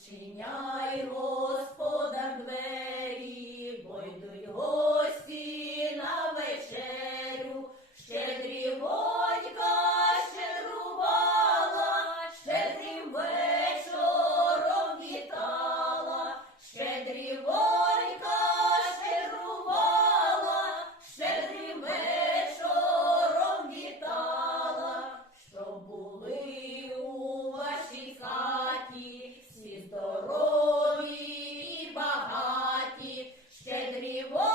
відчиняй рот. Hare